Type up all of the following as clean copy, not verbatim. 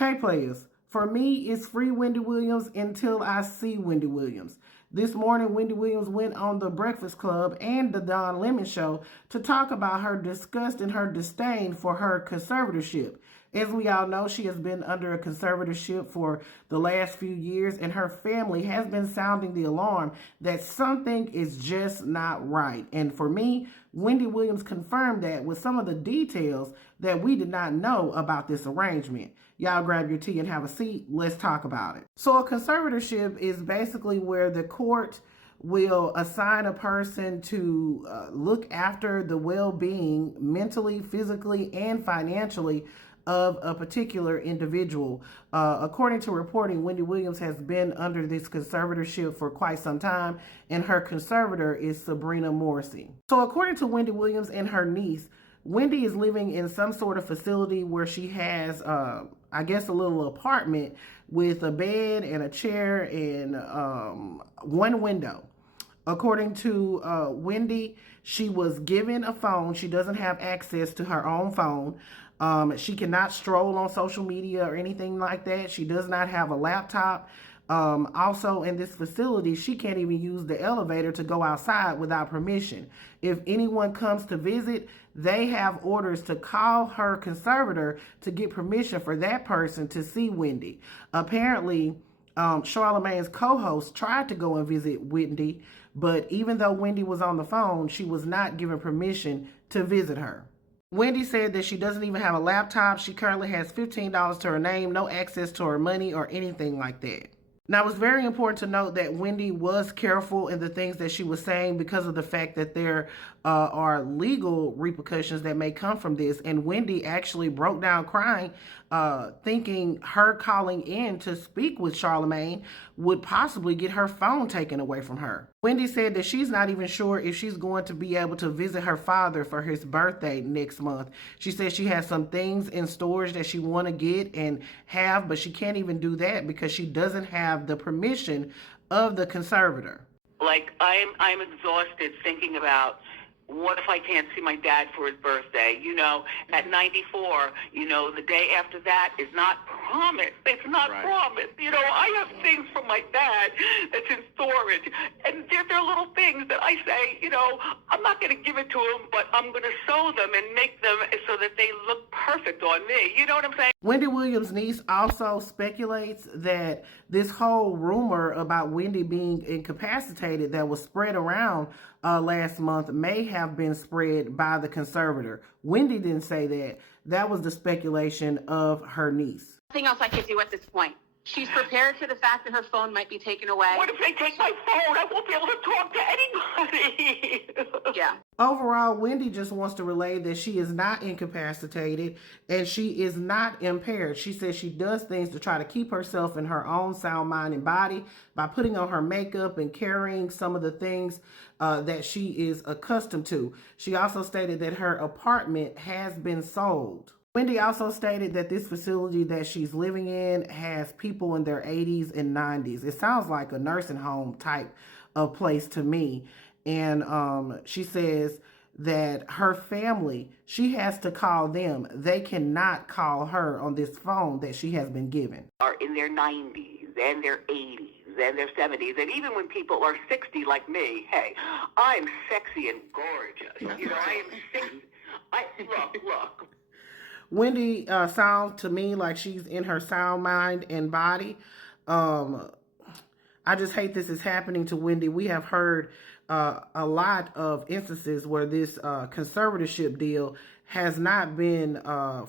Hey players, for me, it's free Wendy Williams until I see Wendy Williams. This morning, Wendy Williams went on The Breakfast Club and The Don Lemon Show to talk about her disgust and her disdain for her conservatorship. As we all know, she has been under a conservatorship for the last few years, and her family has been sounding the alarm that something is just not right. And for me, Wendy Williams confirmed that with some of the details that we did not know about this arrangement. Y'all grab your tea and have a seat. Let's talk about it. So a conservatorship is basically where the court will assign a person to look after the well-being mentally, physically, and financially of a particular individual. According to reporting, Wendy Williams has been under this conservatorship for quite some time, and her conservator is Sabrina Morrissey. So according to Wendy Williams and her niece, Wendy is living in some sort of facility where she has, I guess, a little apartment with a bed and a chair and one window. According to Wendy, she was given a phone. She doesn't have access to her own phone. She cannot stroll on social media or anything like that. She does not have a laptop. Also in this facility, she can't even use the elevator to go outside without permission. If anyone comes to visit, they have orders to call her conservator to get permission for that person to see Wendy. Apparently, Charlamagne's co-host tried to go and visit Wendy, but even though Wendy was on the phone, she was not given permission to visit her. Wendy said that she doesn't even have a laptop. She currently has $15 to her name, no access to her money or anything like that. Now, it's very important to note that Wendy was careful in the things that she was saying because of the fact that there are legal repercussions that may come from this. And Wendy actually broke down crying, thinking her calling in to speak with Charlamagne would possibly get her phone taken away from her. Wendy said that she's not even sure if she's going to be able to visit her father for his birthday next month. She says she has some things in storage that she want to get and have, but she can't even do that because she doesn't have the permission of the conservator. Like, I'm exhausted thinking about, what if I can't see my dad for his birthday? You know, at 94, you know, the day after that is not promised. It's not promised. You know, I have things from my dad that's in storage. And they're little things that I say, you know, I'm not going to give it to him, but I'm going to sew them and make them so that they look perfect on me. You know what I'm saying? Wendy Williams' niece also speculates that this whole rumor about Wendy being incapacitated that was spread around last month may have been spread by the conservator. Wendy didn't say that. That was the speculation of her niece. Nothing else I can do at this point. She's prepared for the fact that her phone might be taken away. What if they take my phone? I won't be able to talk to anybody. Yeah. Overall, Wendy just wants to relay that she is not incapacitated and she is not impaired. She says she does things to try to keep herself in her own sound mind and body by putting on her makeup and carrying some of the things that she is accustomed to. She also stated that her apartment has been sold. Wendy also stated that this facility that she's living in has people in their 80s and 90s. It sounds like a nursing home type of place to me. And she says that her family, she has to call them. They cannot call her on this phone that she has been given. Are in their 90s and their 80s and their 70s. And even when people are 60 like me, hey, I'm sexy and gorgeous. You know, I am 60. Look. Wendy sounds to me like she's in her sound mind and body. I just hate this is happening to Wendy. We have heard a lot of instances where this conservatorship deal has not been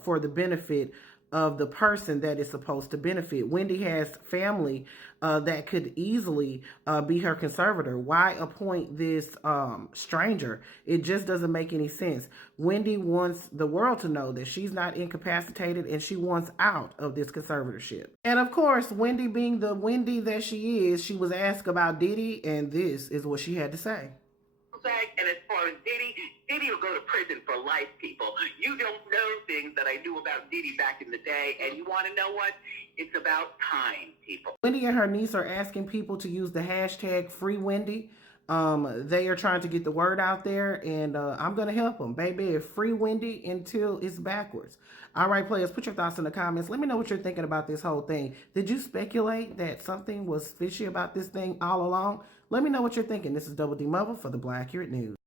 for the benefit of the person that is supposed to benefit. Wendy has family that could easily be her conservator. Why appoint this stranger? It just doesn't make any sense. Wendy wants the world to know that she's not incapacitated and she wants out of this conservatorship. And of course, Wendy being the Wendy that she is, she was asked about Diddy, and this is what she had to say. And as far as Diddy will go to prison for life, people. You don't know things that I knew about Diddy back in the day, and you want to know what? It's about time, people. Wendy and her niece are asking people to use the hashtag #FreeWendy. They are trying to get the word out there, and I'm going to help them. Baby, free Wendy until it's backwards. All right, players, put your thoughts in the comments. Let me know what you're thinking about this whole thing. Did you speculate that something was fishy about this thing all along? Let me know what you're thinking. This is Double D Mother for the Black Accurate News.